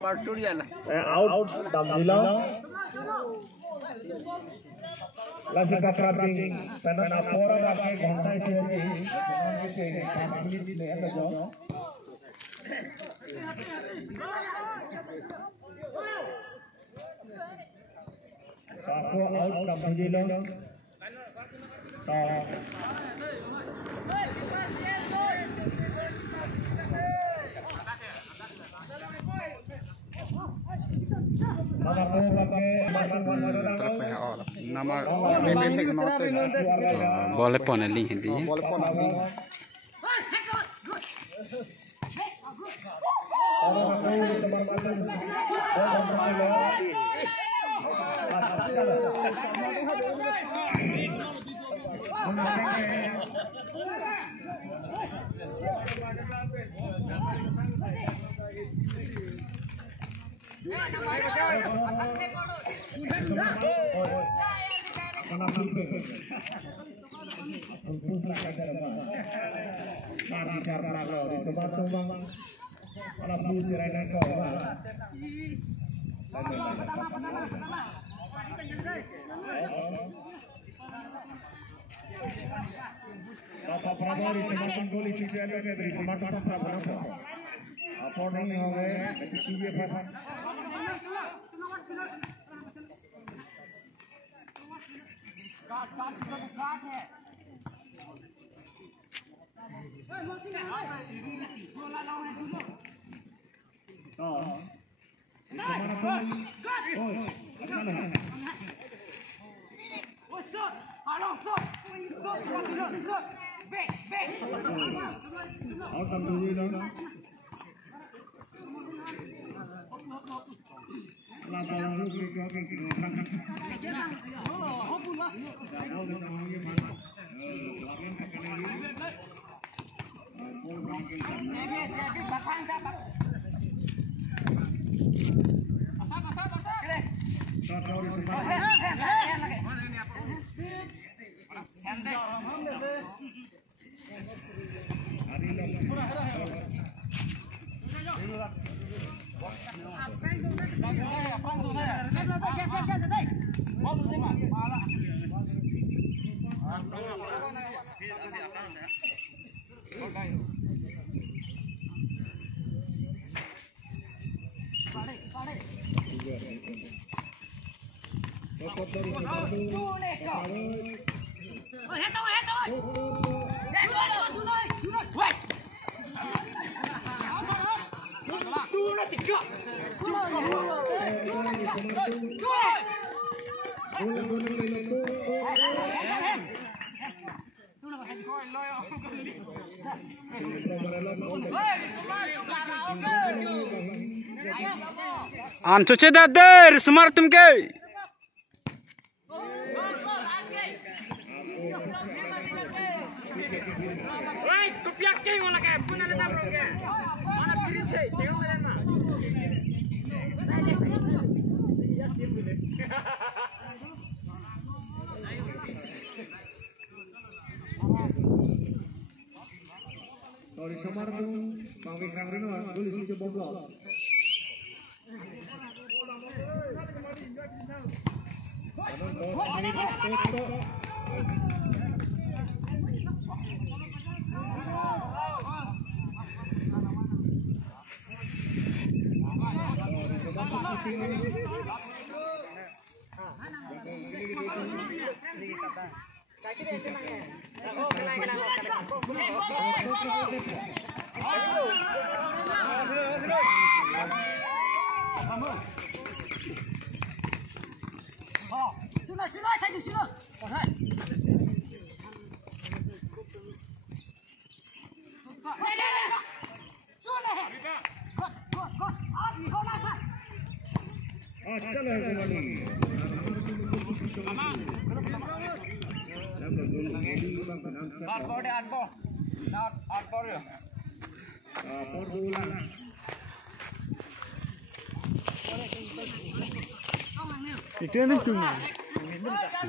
out Damdila Lasi Kakrating Penana Pora Bake Gonta Theory Kapo out Damdila boleh pon ali hindi Anto cedar smart tumke right tu piak ke wala ke pun ada bro ke mana pirit ce teu na sorry samar tu pawi kangrino tulis je boblok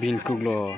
bin kuglo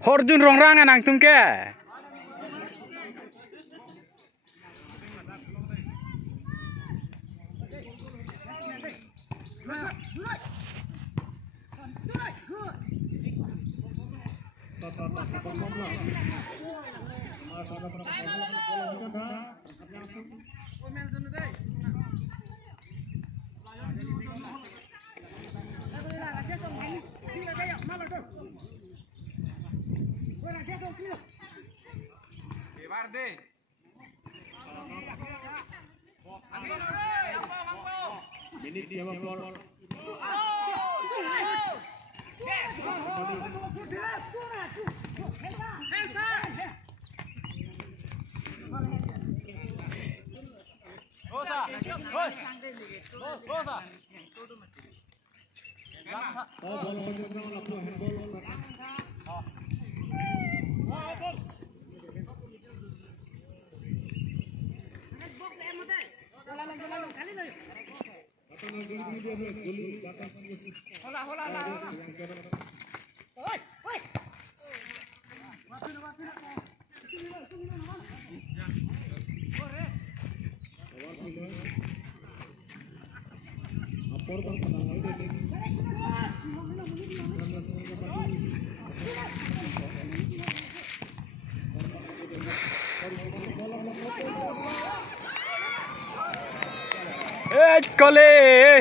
Horjun rongrang nang tungke. Kole.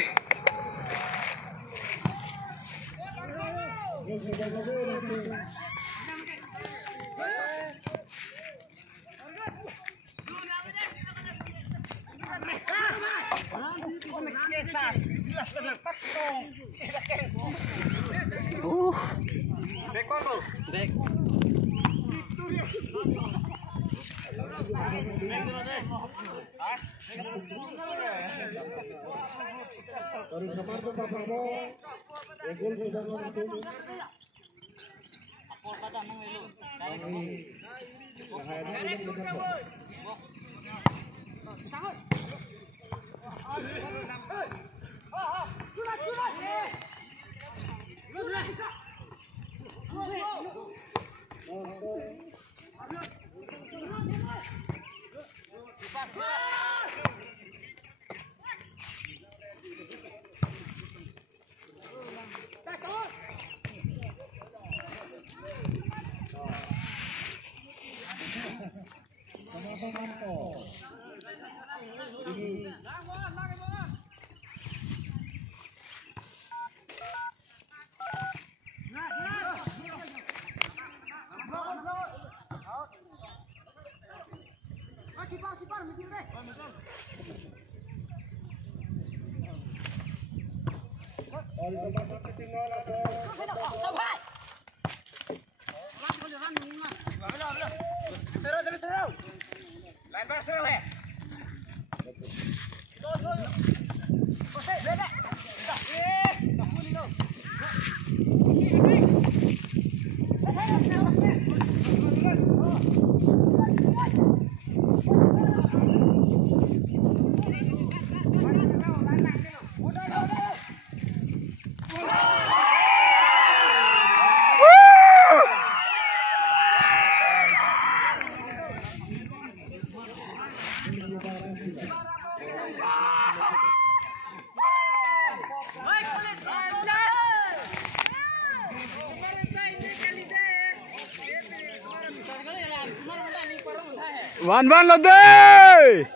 One lode.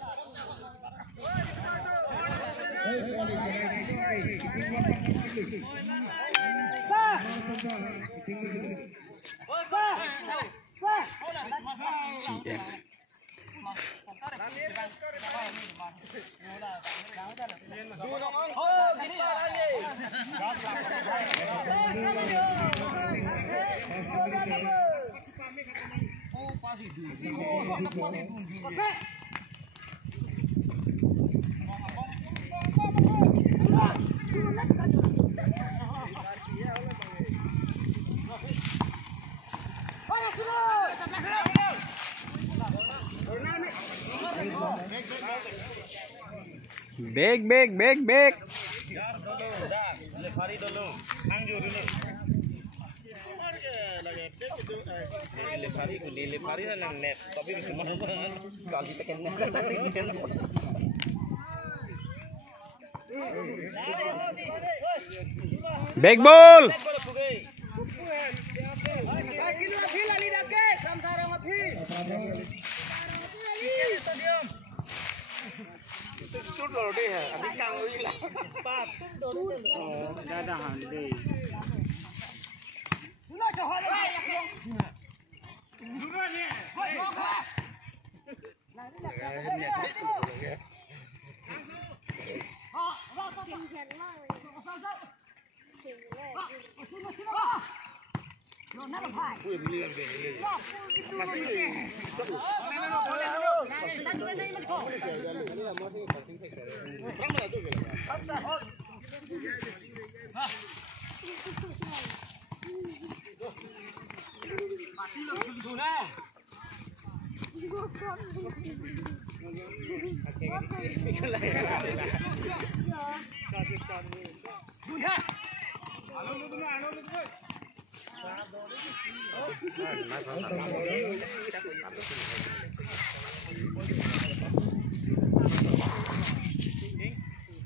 Big. Nilipari na ng net. Tapi semua kali tekan net. Back ball.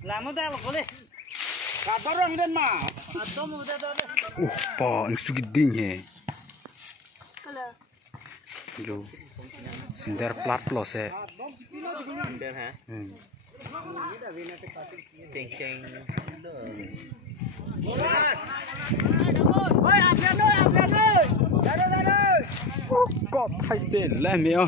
Lama dah boleh. Kabar orang dan mah. Pa, ang sugiding he. Jo. Sindar plat los he. Dan ha. Ceng ceng. Oi, apian oi. Dadah. Kok thay sen le meo.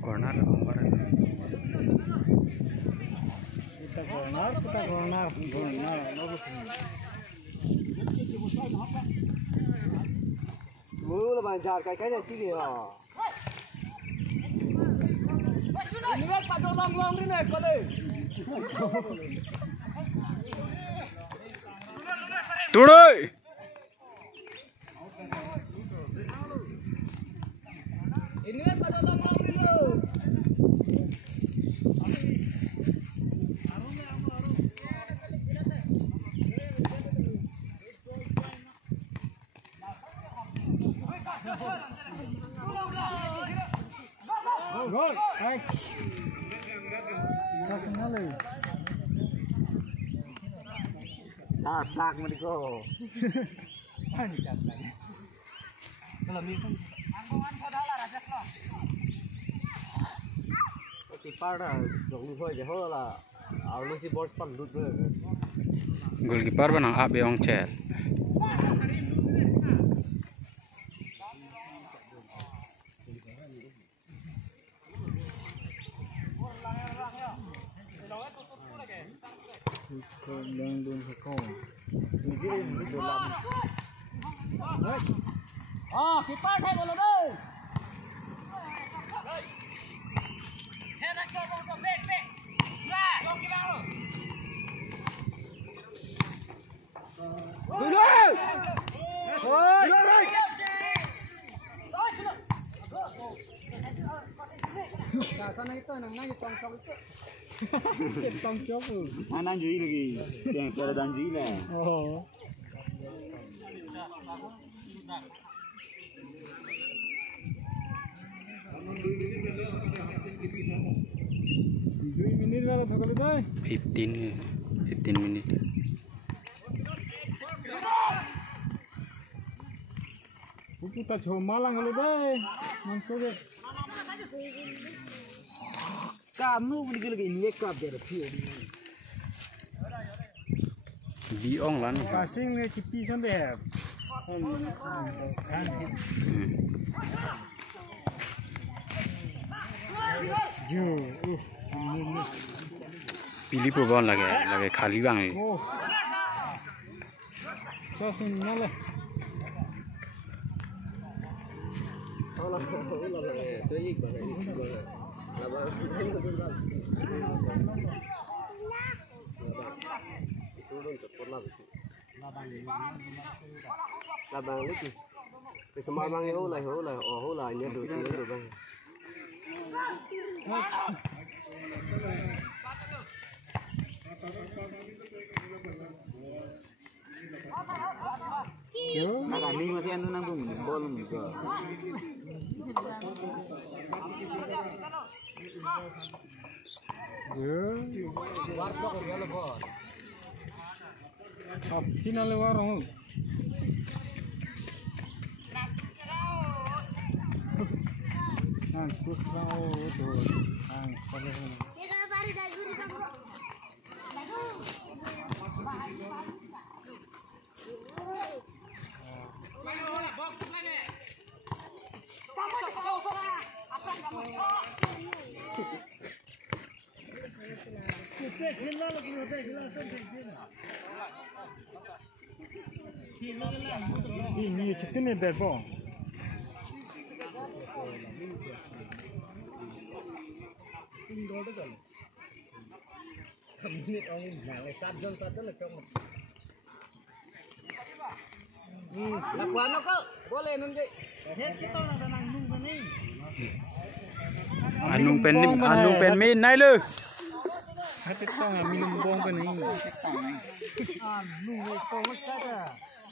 Corner Mulu banjar kai nanti dia. Ini kan pada long ni nak kau Tudoy. Ini kan pada long ni lo. Gol. Hai. Tak mereka. Goalkeeper banang ab yang chat. Kipas hai bola deh. Hei nak kau bawa back. Lah, kau kira lo. Dulu. Oi. Sana itu nang tong itu. Cep tong cop. Anan jui lagi. Yang ada danji lah. Oh. Minit lah tu kalau dah. 15 minit. Buku tak cuma malang kalau dah. Masuk ke. Kamu meninggal gini kap dari pion. Di ong lan. Passing ni cipi sampai. Jo, Pilih perubahan lagi kali bang ni. Sasun nala. Labang lagi. Semua bang hô lại nhớ được bang. Kami masih anu nanggung bol juga. Final warung. Ini chicken ni berapa? Lakuan kok boleh nunjuk. Anung pen main nai le. Hati tong minum bong pe ni.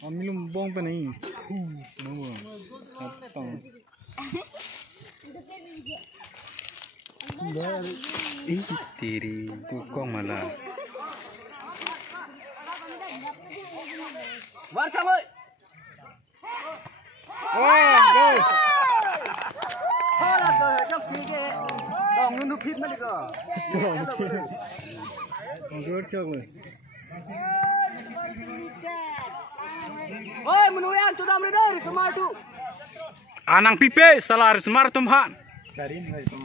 Minum bong pe ni. Nunggu. Tong. Tiri tukong malah. War kamu. Go. Hola tuh, jok sini. Bong nunjuk fit mana kau? Good job. Oi, menuyan sudah dari semua tu. Anang pipe salar smart tumhan. Karin hai tu.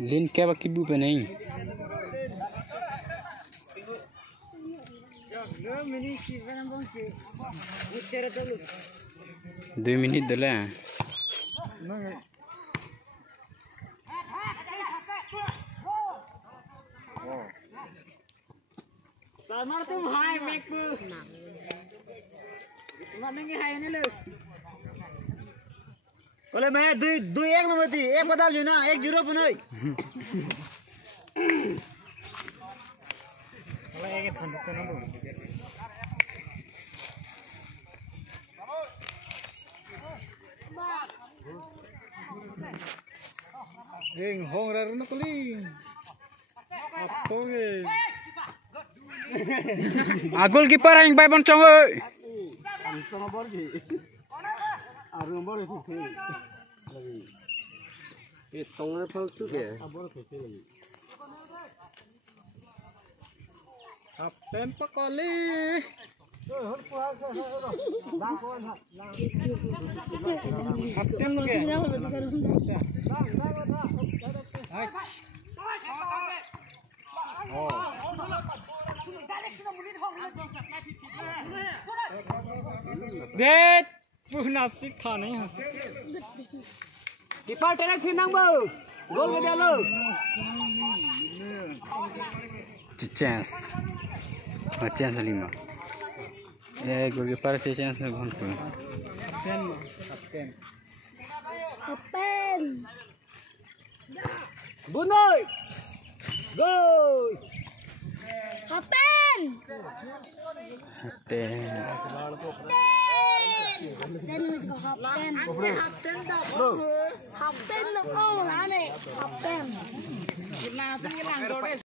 Lin ke baki bu pe nahi. 2 minit dale. Samar tuh hai mekku. Samar nengi hai ni lu. Kalau मैं दो एक नंबर थी एक बता जो ना 1-0 पर नहीं Kalau yang itu kan nombor. Jeng hong rar na kuling. Apa ge? Agol kiper yang bay boncong oi. sama bor ji aru bor itu ये तोंगे फल तू के Kapten pakoli. Kapten lo ke? Det punya sih thane. Keeper टेरे फिर number गोल के दिया लो Chance. Chance lima. Gol kiper chance na gon ko. Kapten. बुनोय गोल Kapten. Kapten. Kapten. tên học tên học tên đâu học tên nó con lá này học tên là tôi nghĩ là rồi đấy